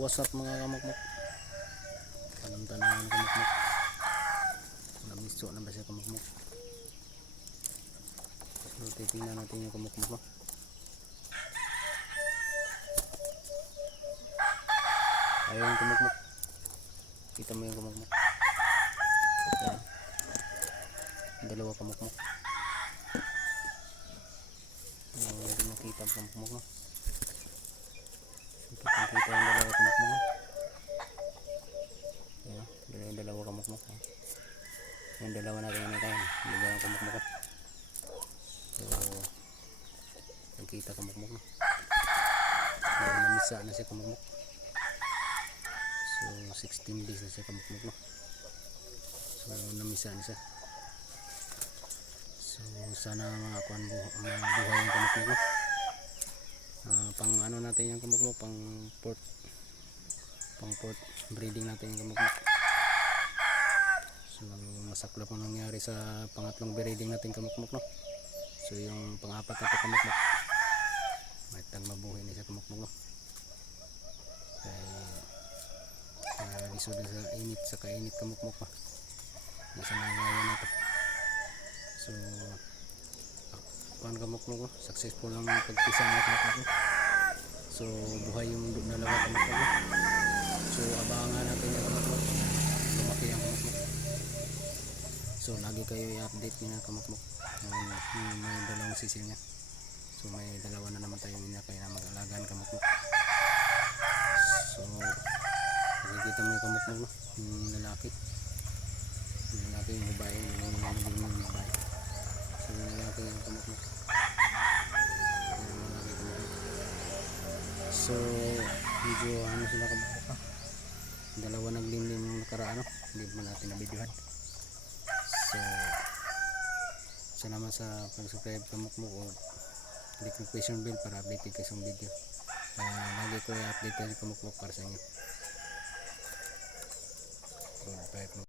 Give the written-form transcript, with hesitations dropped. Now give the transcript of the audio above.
what's up mga kamukmuk? Anong tanawan ng kamukmuk? Namiso na ba siya kamukmuk? So titingnan natin yung kamukmuk, no? Ayaw yung kamukmuk. Kita mo yung kamukmuk. Ayan. Dalawa kamukmuk. Hindi makita ang kamukmuk, no? Kita yung dalawa kamukmuk, no? Ayan. Yung dalawa kamukmuk, no? Yung dalawa natin yung nakain. Dalawa kamukmuk, no? So nakita kamukmuk, no? So namisa na siya kamukmuk. So 16 days na siya kamukmuk, no? So namisa na siya. So sana makakuan buhay yung kamukmuk, no? Pang ano natin yung kamukmuk, pang port breeding natin yung kamukmuk. So masaklap ang nangyari sa pangatlong breeding natin kamukmuk, no? So yung pang-apat na kamukmuk may tang mabuhay na siya kamukmuk, no? Kaya lisod sa init sa kainit kamukmuk, no? Nasa nalayan na ito. So kuan kamukmuk, no? Successful ang pagpisang ng kamukmuk, no? So buhay yung dalawa kamukmuk, no? So abangan natin yung kamukmuk, lumaki ang kamukmuk. So lagi kayo i-update niya kamukmuk yung may dalawang sisil niya. So may dalawa na naman tayong inakay na mag-alagaan kamukmuk. So nakikita mo yung kamukmuk, no? Yung lalaki yung babae, yung babae. So yung lalaki yung kamukmuk. So medyo ano sila kamukmuk, ha? Dalawa naglimlim yung nakaraan, no? Hindi mo natin nabidyohan. So salamat sa pag-subscribe kamukmuk o click notification bell para updated kayo sa video. Lagi ko i-update yung kamukmuk para sa inyo. Good bye.